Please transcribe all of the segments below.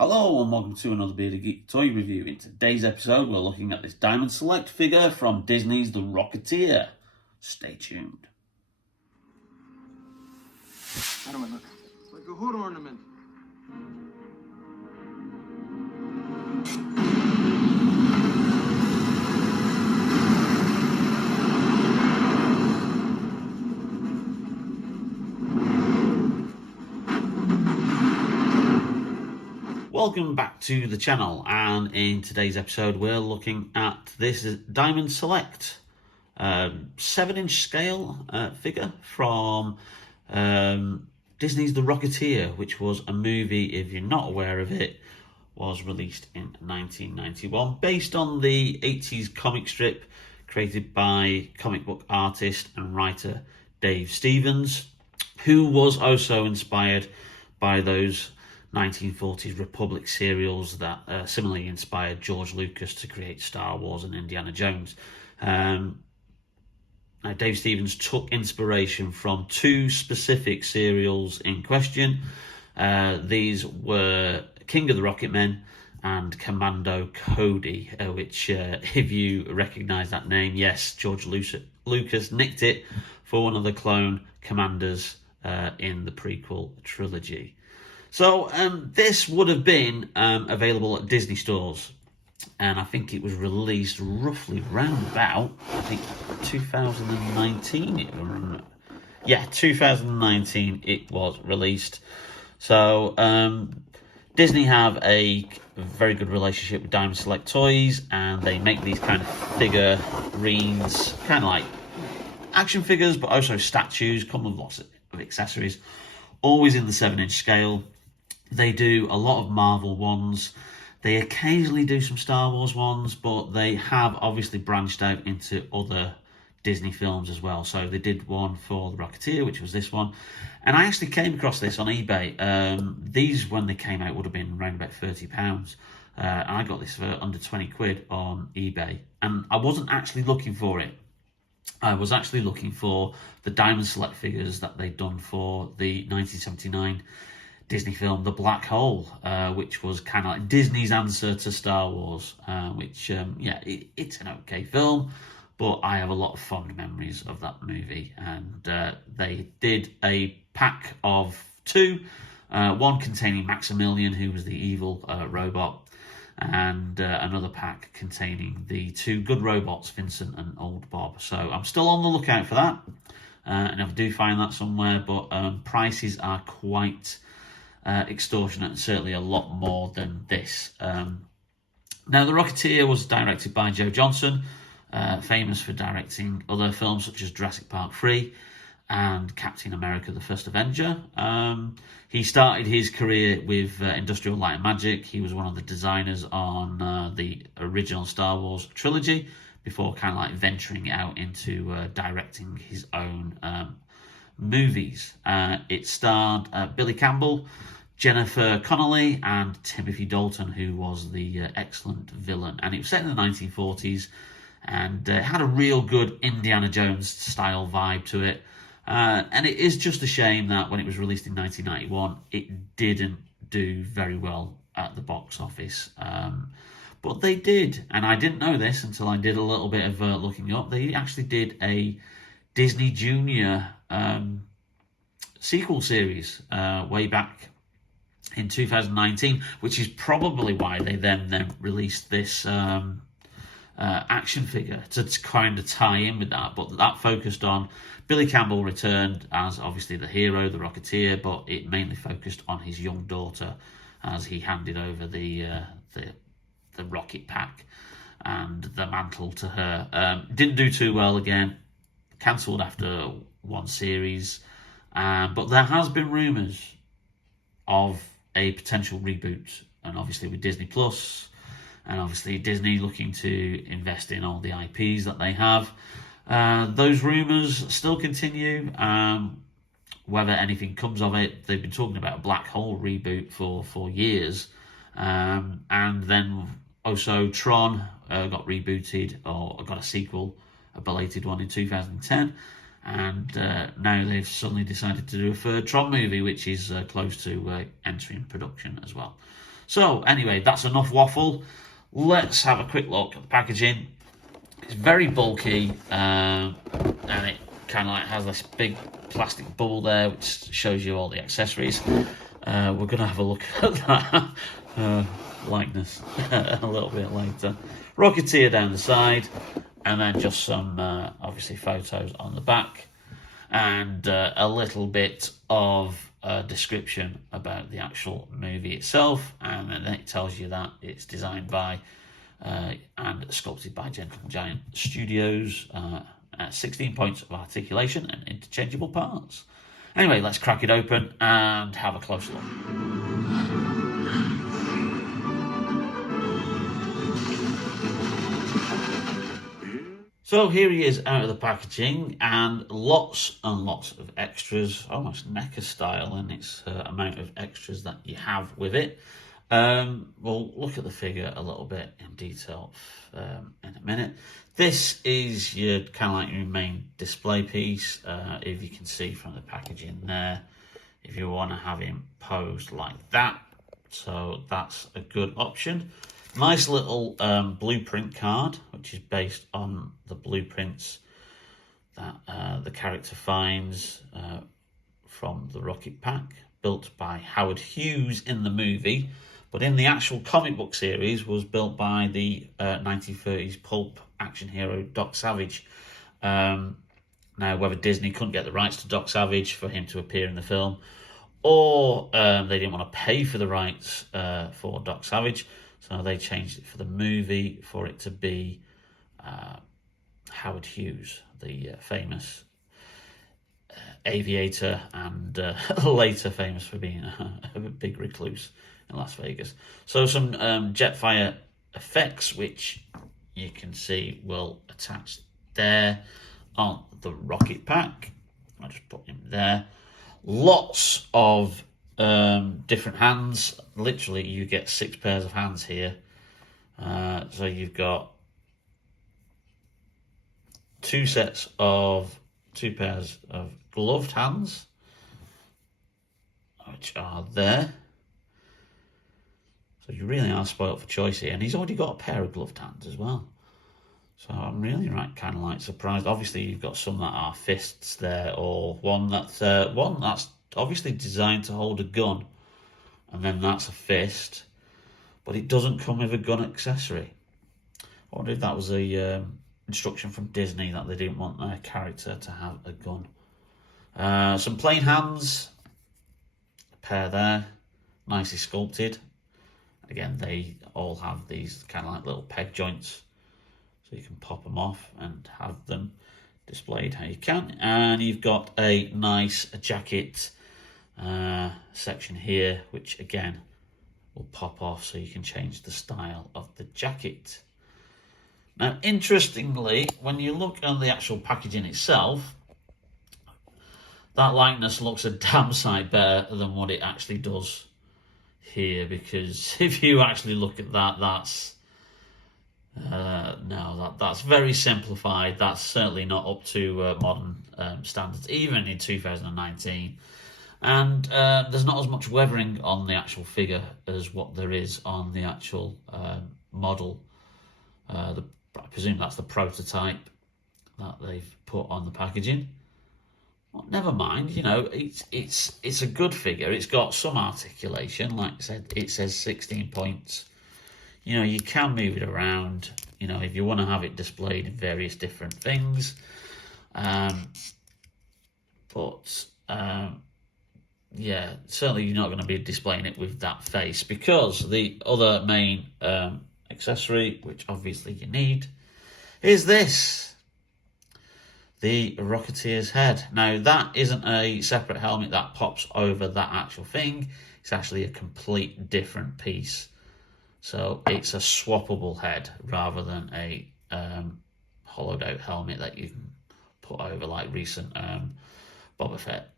Hello and welcome to another Bearded Geek toy review. In today's episode we're looking at this Diamond Select figure from Disney's The Rocketeer. Stay tuned. How do I look? Like a hood ornament. Welcome back to the channel, and in today's episode we're looking at this Diamond Select 7-inch scale figure from Disney's The Rocketeer, which was a movie, if you're not aware of it, was released in 1991 based on the 80s comic strip created by comic book artist and writer Dave Stevens, who was also inspired by those 1940s Republic serials that similarly inspired George Lucas to create Star Wars and Indiana Jones. Dave Stevens took inspiration from two specific serials in question. These were King of the Rocket Men and Commando Cody, which if you recognise that name, yes, George Lucas nicked it for one of the clone commanders in the prequel trilogy. So this would have been available at Disney stores, and I think it was released roughly around about, I think, 2019. Yeah, 2019 it was released. So Disney have a very good relationship with Diamond Select Toys, and they make these kind of figurines, kind of like action figures, but also statues, come with lots of accessories, always in the 7-inch scale. They do a lot of Marvel ones. They occasionally do some Star Wars ones, but they have obviously branched out into other Disney films as well. So they did one for The Rocketeer, which was this one. And I actually came across this on eBay. These, when they came out, would have been around about £30. And I got this for under 20 quid on eBay. And I wasn't actually looking for it. I was actually looking for the Diamond Select figures that they'd done for the 1979 Disney film The Black Hole, which was kind of like Disney's answer to Star Wars, which, it's an okay film, but I have a lot of fond memories of that movie. And they did a pack of two, one containing Maximilian, who was the evil robot, and another pack containing the two good robots, Vincent and Old Bob. So I'm still on the lookout for that, and if I do find that somewhere, but prices are quite extortionate, and certainly a lot more than this. Now, The Rocketeer was directed by Joe Johnston, famous for directing other films such as Jurassic Park 3 and Captain America the First Avenger. He started his career with Industrial Light and Magic. He was one of the designers on the original Star Wars trilogy before kind of like venturing out into directing his own movies. It starred Billy Campbell, Jennifer Connelly, and Timothy Dalton, who was the excellent villain. And it was set in the 1940s, and it had a real good Indiana Jones style vibe to it. And it is just a shame that when it was released in 1991, it didn't do very well at the box office. But they did, and I didn't know this until I did a little bit of looking up. They actually did a Disney Junior sequel series way back in 2019, which is probably why they then released this action figure to kind of tie in with that. But that focused on Billy Campbell returned as obviously the hero, the Rocketeer, but it mainly focused on his young daughter as he handed over the rocket pack and the mantle to her. Didn't do too well again, cancelled after one series, but there has been rumours of a potential reboot, and obviously with Disney Plus, and obviously Disney looking to invest in all the IPs that they have, those rumours still continue. Whether anything comes of it, they've been talking about a Black Hole reboot for years, and then also Tron got rebooted or got a sequel, a belated one in 2010. And now they've suddenly decided to do a third Tron movie, which is close to entering production as well. So anyway, that's enough waffle. Let's have a quick look at the packaging. It's very bulky, and it kind of like has this big plastic bubble there, which shows you all the accessories. We're going to have a look at that likeness a little bit later. Rocketeer down the side, and then just some obviously photos on the back, and a little bit of description about the actual movie itself, and then it tells you that it's designed by and sculpted by Gentle Giant Studios. 16 points of articulation and interchangeable parts. Anyway, let's crack it open and have a close look. So here he is out of the packaging, and lots and lots of extras, almost NECA style in its amount of extras that you have with it. We'll look at the figure a little bit in detail in a minute. This is your kind of like your main display piece, if you can see from the packaging there, if you want to have him posed like that. So that's a good option. Nice little blueprint card, which is based on the blueprints that the character finds from the Rocket Pack, built by Howard Hughes in the movie, but in the actual comic book series was built by the 1930s pulp action hero Doc Savage. Now, whether Disney couldn't get the rights to Doc Savage for him to appear in the film, or they didn't want to pay for the rights for Doc Savage, so they changed it for the movie for it to be Howard Hughes, the famous aviator, and later famous for being a big recluse in Las Vegas. So some Jetfire effects, which you can see will attach there on the Rocket Pack. I'll just put him there. Lots of different hands. Literally, you get 6 pairs of hands here. So you've got 2 pairs of gloved hands, which are there. So you really are spoilt for choice here, and he's already got a pair of gloved hands as well. So I'm really kind of like surprised. Obviously, you've got some that are fists there, or one that's obviously designed to hold a gun, and then that's a fist, but it doesn't come with a gun accessory. I wonder if that was a instruction from Disney that they didn't want their character to have a gun. Some plain hands, a pair there, nicely sculpted. Again, they all have these kind of like little peg joints, so you can pop them off and have them displayed how you can. And you've got a nice jacket section here, which again will pop off so you can change the style of the jacket. Now, interestingly, when you look at the actual packaging itself, that likeness looks a damn sight better than what it actually does here, because if you actually look at that, that's that's very simplified. That's certainly not up to modern standards, even in 2019. And there's not as much weathering on the actual figure as what there is on the actual model. I presume that's the prototype that they've put on the packaging. Well, never mind, you know, it's a good figure. It's got some articulation. Like I said, it says 16 points. You know, you can move it around, you know, if you want to have it displayed in various different things. Yeah, certainly you're not going to be displaying it with that face, because the other main accessory, which obviously you need, is this. The Rocketeer's head. Now, that isn't a separate helmet that pops over that actual thing. It's actually a complete different piece. So it's a swappable head rather than a hollowed out helmet that you can put over like recent Boba Fett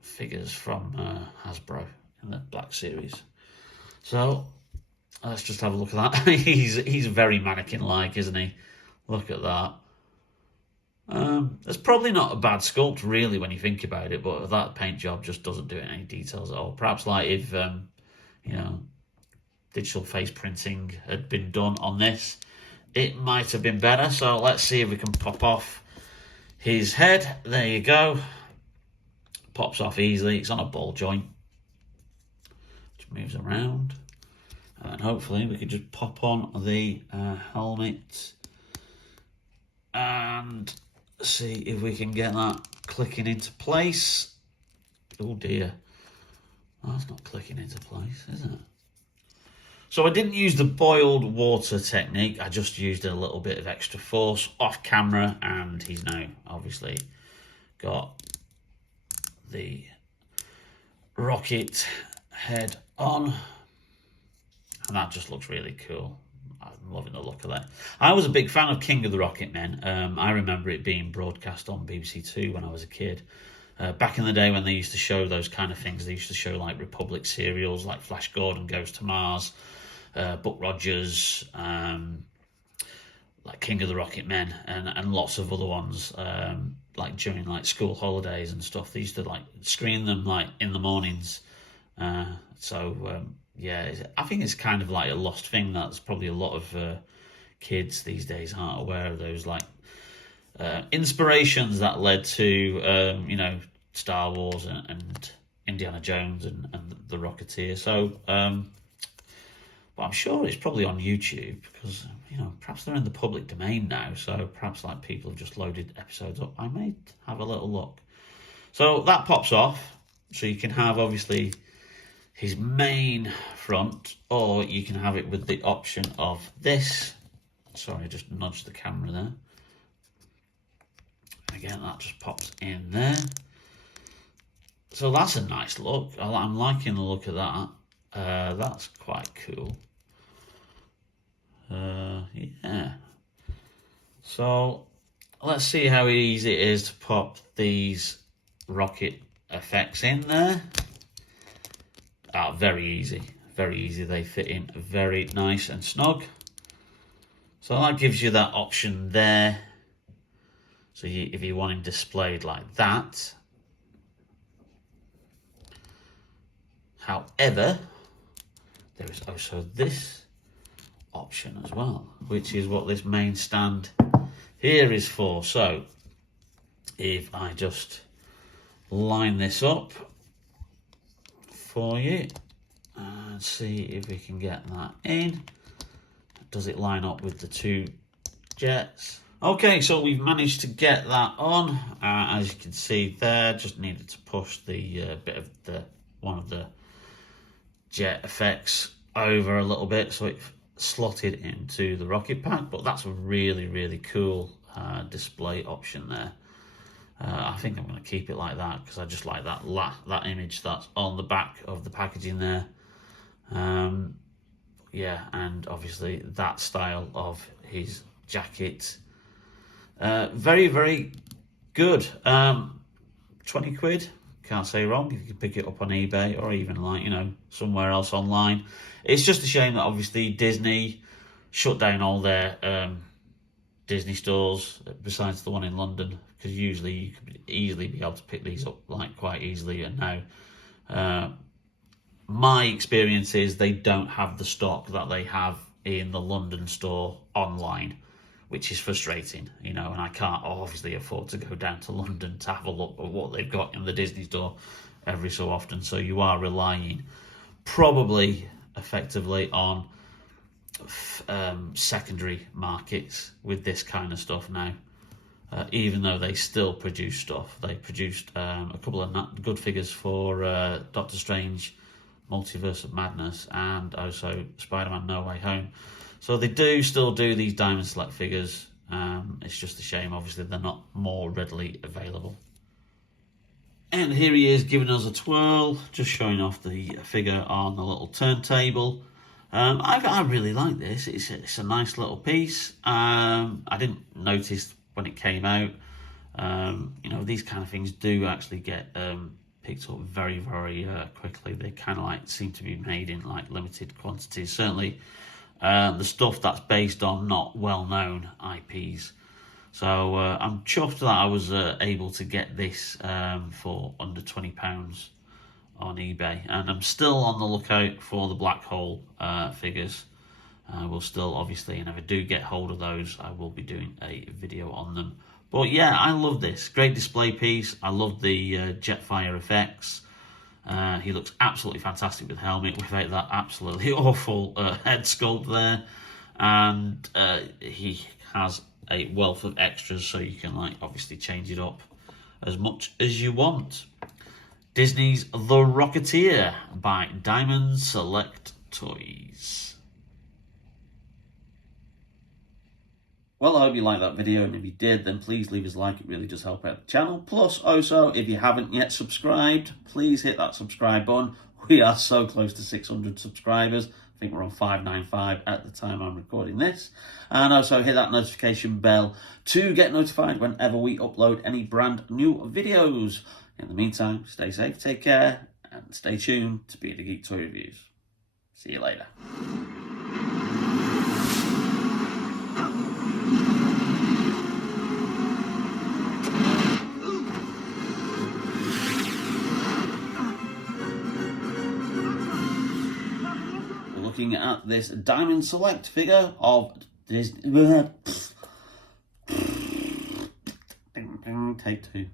figures from Hasbro in the Black Series. So let's just have a look at that. He's very mannequin-like, isn't he? Look at that. It's probably not a bad sculpt, really, when you think about it, but that paint job just doesn't do any details at all. Perhaps like if, you know, digital face printing had been done on this, it might have been better. So let's see if we can pop off his head. There you go. Pops off easily. It's on a ball joint. Just moves around. And then hopefully we can just pop on the helmet and see if we can get that clicking into place. Oh dear. Oh, that's not clicking into place, is it? So I didn't use the boiled water technique. I just used a little bit of extra force off camera, and he's now obviously got the rocket head on. And that just looks really cool. I'm loving the look of that. I was a big fan of King of the Rocket Men. I remember it being broadcast on BBC Two when I was a kid. Back in the day when they used to show those kind of things, they used to show like Republic serials like Flash Gordon Goes to Mars, Buck Rogers, like King of the Rocket Men, and lots of other ones, like during like school holidays and stuff. They used to like screen them like in the mornings. Yeah, I think it's kind of like a lost thing. That's probably a lot of kids these days aren't aware of those like inspirations that led to Star Wars and Indiana Jones and the Rocketeer. So but I'm sure it's probably on YouTube because perhaps they're in the public domain now, so perhaps like people have just loaded episodes up. I may have a little look. So that pops off, so you can have obviously his main front, or you can have it with the option of this. Sorry, I just nudged the camera there. Again, that just pops in there. So that's a nice look. I'm liking the look of that. That's quite cool. Yeah. So let's see how easy it is to pop these rocket effects in there. Very easy. Very easy. They fit in very nice and snug. So that gives you that option there. So if you want him displayed like that. However, there is also this option as well, which is what this main stand here is for. So if I just line this up for you and see if we can get that in. Does it line up with the two jets? Okay, so we've managed to get that on. As you can see there, just needed to push the bit of one of the jet effects over a little bit so it slotted into the rocket pack. But that's a really, really cool display option there. I think I'm going to keep it like that because I just like that image that's on the back of the packaging there. Yeah, and obviously that style of his jacket. Very, very good. 20 quid, can't say wrong if you can pick it up on eBay or even like, somewhere else online. It's just a shame that obviously Disney shut down all their Disney stores besides the one in London, because usually you could easily be able to pick these up like quite easily, and now my experience is they don't have the stock that they have in the London store online, which is frustrating, and I can't obviously afford to go down to London to have a look at what they've got in the Disney store every so often. So you are relying probably effectively on secondary markets with this kind of stuff now. Even though they still produce stuff. They produced a couple of good figures for Doctor Strange Multiverse of Madness and also Spider-Man No Way Home. So they do still do these Diamond Select figures. It's just a shame, obviously, they're not more readily available. And here he is giving us a twirl, just showing off the figure on the little turntable. I really like this. It's a nice little piece. I didn't notice when it came out. These kind of things do actually get picked up very, very quickly. They kind of like seem to be made in like limited quantities. Certainly the stuff that's based on not well-known IPs. So I'm chuffed that I was able to get this for under £20 on eBay, and I'm still on the lookout for the black hole figures. We'll still, obviously, and if I do get hold of those, I will be doing a video on them. But yeah, I love this. Great display piece. I love the Jetfire effects. He looks absolutely fantastic with helmet, without that absolutely awful head sculpt there. And he has a wealth of extras, so you can obviously change it up as much as you want. Disney's The Rocketeer by Diamond Select Toys. Well, I hope you liked that video, and if you did, then please leave us a like. It really does help out the channel. Plus, also, if you haven't yet subscribed, please hit that subscribe button. We are so close to 600 subscribers. I think we're on 595 at the time I'm recording this. And also hit that notification bell to get notified whenever we upload any brand new videos. In the meantime, stay safe, take care, and stay tuned to Bearded Geek Toy Reviews. See you later. Looking at this Diamond Select figure of Disney. Take two.